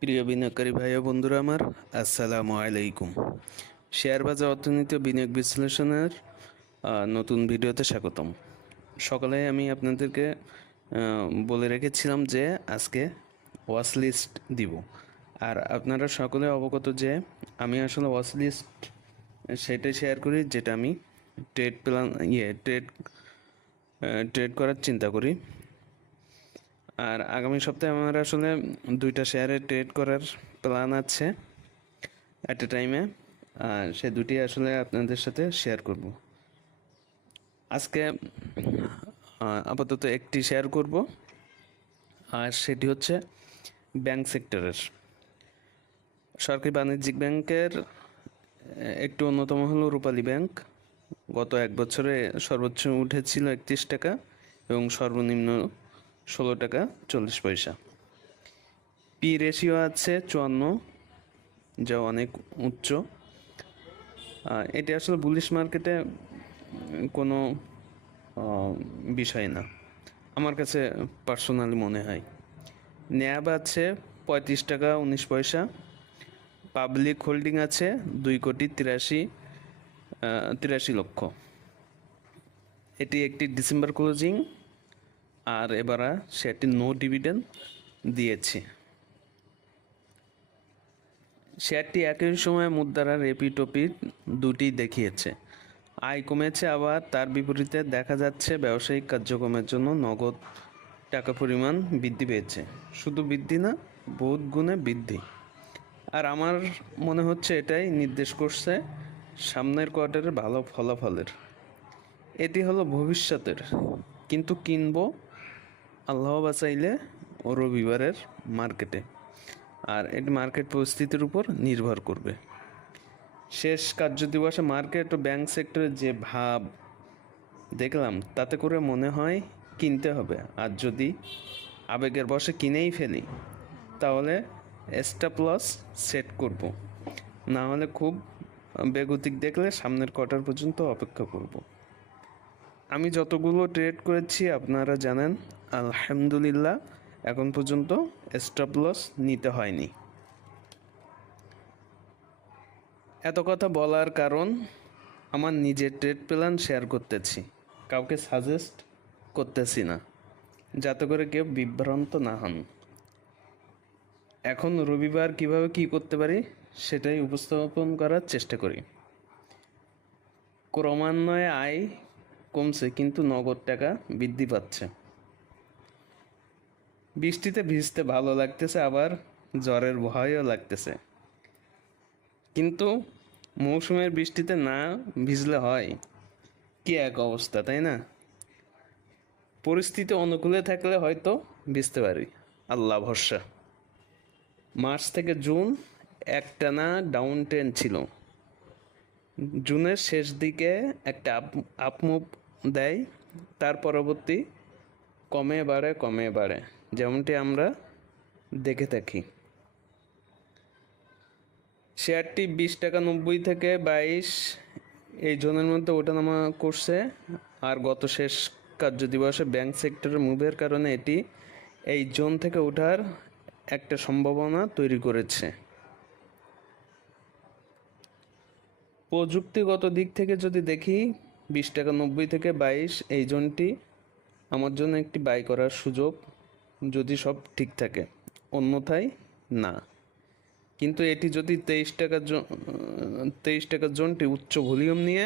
প্রিয় বিনিয়োগকারী ভাই ও বন্ধুরা আমার, আসসালামু আলাইকুম। শেয়ার বাজার অর্থনীতি বিনিয়োগ বিশ্লেষণের নতুন ভিডিওতে স্বাগতম। সকালে আমি আপনাদেরকে বলে রেখেছিলাম যে আজকে ওয়াচ লিস্ট দিব। আর আপনারা সকলে অবগত যে আমি আসলে ওয়াচ লিস্ট সেটাই শেয়ার করি, যেটা আমি ট্রেড প্ল্যান ইয়ে ট্রেড ট্রেড করার চিন্তা করি। আর আগামী সপ্তাহে আমার আসলে দুইটা শেয়ারে ট্রেড করার প্ল্যান আছে অ্যাট এ। টাইমে আর সে দুটি আসলে আপনাদের সাথে শেয়ার করব। আজকে আপাতত একটি শেয়ার করব। আর সেটি হচ্ছে ব্যাংক সেক্টরের সরকারি বাণিজ্যিক ব্যাংকের একটু অন্যতম হলো রূপালী ব্যাংক। গত এক বছরে সর্বোচ্চ উঠেছিল একত্রিশ টাকা এবং সর্বনিম্ন ষোলো টাকা চল্লিশ পয়সা। পি রেশিও আছে চুয়ান্ন, যা অনেক উচ্চ। এটি আসলে বুলিশ মার্কেটে কোনো বিষয় না। আমার কাছে পার্সোনালি মনে হয়। ন্যাব আছে পঁয়ত্রিশ টাকা উনিশ পয়সা। পাবলিক হোল্ডিং আছে দুই কোটি তিরাশি তিরাশি লক্ষ। এটি একটি ডিসেম্বর ক্লোজিং। আর এবার সেটি নো ডিভিডেন্ড দিয়েছে। শেয়ারটি একই সময় মুদ্রার রেপিটোপিট দুটি দেখিয়েছে। আয় কমেছে আবার, তার বিপরীতে দেখা যাচ্ছে ব্যবসায়িক কার্যক্রমের জন্য নগদ টাকা পরিমাণ বৃদ্ধি পেয়েছে। শুধু বৃদ্ধি না, বহুত গুণে বৃদ্ধি। আর আমার মনে হচ্ছে এটাই নির্দেশ করছে সামনের কোয়ার্টারের ভালো ফলাফলের। এটি হলো ভবিষ্যতের। কিন্তু কিনবো আল্লাহ বাঁচাইলে ও রবিবারের মার্কেটে। আর এটি মার্কেট পরিস্থিতির উপর নির্ভর করবে। শেষ কার্য দিবসে মার্কেট ও ব্যাংক সেক্টরের যে ভাব দেখলাম, তাতে করে মনে হয় কিনতে হবে। আর যদি আবেগের বসে কিনেই ফেলি, তাহলে এক্সট্রা প্লাস সেট করব। না হলে খুব বেগতিক দেখলে সামনের কটার পর্যন্ত অপেক্ষা করব। আমি যতগুলো ট্রেড করেছি, আপনারা জানেন আলহামদুলিল্লাহ, এখন পর্যন্ত স্টপ লস নিতে হয়নি। এত কথা বলার কারণ আমার নিজের ট্রেড প্ল্যান শেয়ার করতেছি, কাউকে সাজেস্ট করতেছি না, যাতে করে কেউ বিভ্রান্ত না হন। এখন রবিবার কীভাবে কি করতে পারি সেটাই উপস্থাপন করার চেষ্টা করি। ক্রমান্বয়ে আয় কমছে, কিন্তু নগদ টাকা বৃদ্ধি পাচ্ছে। বৃষ্টিতে ভিজতে ভালো লাগতেছে, আবার জ্বরের ভয়ও লাগতেছে। কিন্তু মৌসুমের বৃষ্টিতে না ভিজলে হয়, কি এক অবস্থা, তাই না? পরিস্থিতি অনুকূলে থাকলে হয়তো ভিজতে পারি, আল্লাহ ভরসা। মার্চ থেকে জুন একটানা ডাউন ট্রেন ছিল। জুনের শেষ দিকে একটা আপ আপমুভ দেয়, তার পরবর্তী কমে বাড়ে কমে বাড়ে। যেমনটি আমরা দেখে থাকি। শেয়ারটি বিশ টাকা নব্বই থেকে বাইশ, এই জোনের মধ্যে ওঠানামা করছে। আর গত শেষ কার্য দিবসে ব্যাংক সেক্টরের মুভের কারণে এটি এই জোন থেকে ওঠার একটা সম্ভাবনা তৈরি করেছে। প্রযুক্তিগত দিক থেকে যদি দেখি, বিশ টাকা নব্বই থেকে বাইশ, এই জোনটি আমার জন্য একটি বাই করার সুযোগ। যদি সব ঠিক থাকে, অন্যথায় না। কিন্তু এটি যদি তেইশ টাকার তেইশ টাকার জোনটি উচ্চ ভলিউম নিয়ে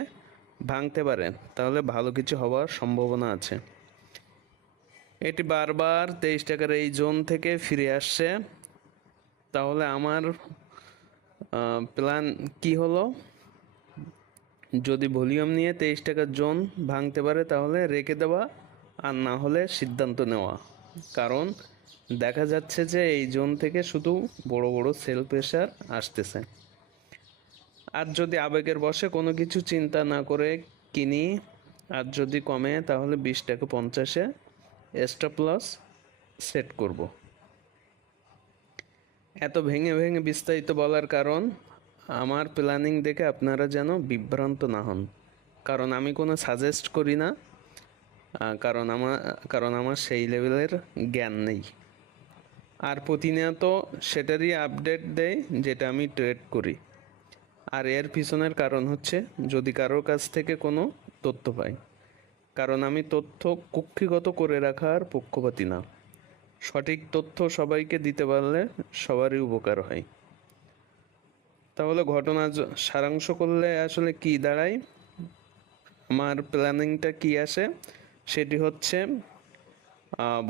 ভাঙতে পারে, তাহলে ভালো কিছু হওয়ার সম্ভাবনা আছে। এটি বারবার তেইশ টাকার এই জোন থেকে ফিরে আসছে। তাহলে আমার প্ল্যান কি হলো? যদি ভলিউম নিয়ে তেইশ টাকার জোন ভাঙতে পারে, তাহলে রেখে দেওয়া, আর না হলে সিদ্ধান্ত নেওয়া। কারণ দেখা যাচ্ছে যে এই জোন থেকে শুধু বড় বড় সেল প্রেশার আসতেছে। আর যদি আবেগের বসে কোনো কিছু চিন্তা না করে কিনি, আর যদি কমে, তাহলে বিশ টাকা পঞ্চাশে এক্সট্রা প্লাস সেট করব। এত ভেঙে ভেঙে বিস্তারিত বলার কারণ, আমার প্ল্যানিং দেখে আপনারা যেন বিভ্রান্ত না হন। কারণ আমি কোনো সাজেস্ট করি না। কারণ আমার কারণ আমার সেই লেভেলের জ্ঞান নেই। আর প্রতিনিয়ত সেটারই আপডেট দেয় যেটা আমি ট্রেড করি। আর এর পিছনের কারণ হচ্ছে যদি কারোর কাছ থেকে কোনো তথ্য পাই, কারণ আমি তথ্য কক্ষিগত করে রাখার পক্ষপাতি না। সঠিক তথ্য সবাইকে দিতে পারলে সবারই উপকার হয়। তাহলে ঘটনা সারাংশ করলে আসলে কি দাঁড়ায়? আমার প্ল্যানিংটা কি আসে? সেটি হচ্ছে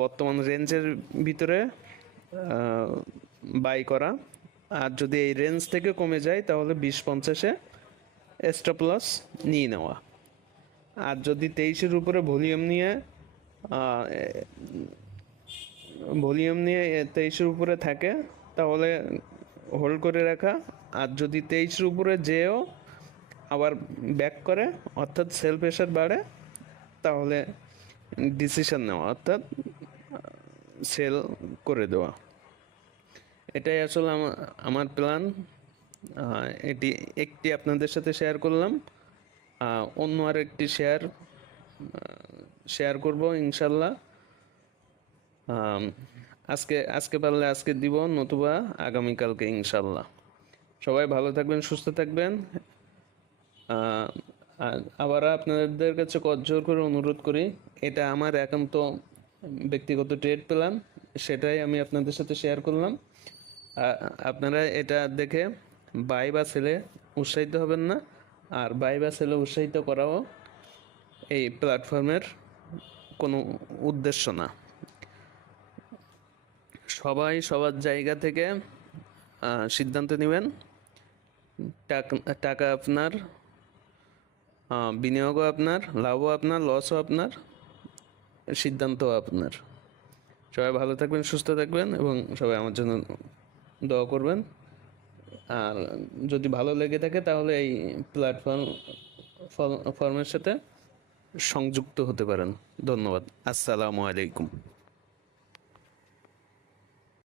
বর্তমান রেঞ্জের ভিতরে বাই করা। আর যদি এই রেঞ্জ থেকে কমে যায়, তাহলে বিশ পঞ্চাশে এক্সট্রা প্লাস নিয়ে নেওয়া। আর যদি তেইশের উপরে ভলিউম নিয়ে ভলিউম নিয়ে তেইশের উপরে থাকে, তাহলে হোল্ড করে রাখা। আর যদি তেইশের উপরে যেও আবার ব্যাক করে, অর্থাৎ সেল প্রেশার বাড়ে, তাহলে ডিসিশন নেওয়া, অর্থাৎ সেল করে দেওয়া। এটাই আসলে আমার প্ল্যান এটি একটি আপনাদের সাথে শেয়ার করলাম। অন্য আর একটি শেয়ার শেয়ার করব, ইনশাল্লাহ। আজকে আজকে পারলে আজকে দিব, নতুবা আগামীকালকে, ইনশাল্লাহ। সবাই ভালো থাকবেন, সুস্থ থাকবেন। আবার আপনাদের কাছে কজ্জোর করে অনুরোধ করি, এটা আমার একান্ত ব্যক্তিগত ট্রেড প্ল্যান সেটাই আমি আপনাদের সাথে শেয়ার করলাম। আপনারা এটা দেখে বাই বা সেলে উৎসাহিত হবেন না, আর বাই বা সেলে উৎসাহিত করাও এই প্ল্যাটফর্মের কোনো উদ্দেশ্য না। সবাই সবার জায়গা থেকে সিদ্ধান্ত নেবেন টাকা আপনার বিনিয়োগও আপনার, লাভও আপনার লসও আপনার, সিদ্ধান্তও আপনার। সবাই ভালো থাকবেন, সুস্থ থাকবেন এবং সবাই আমার জন্য দোয়া করবেন। আর যদি ভালো লেগে থাকে তাহলে এই প্ল্যাটফর্ম ফর্মের সাথে সংযুক্ত হতে পারেন। ধন্যবাদ। আসসালামু আলাইকুম।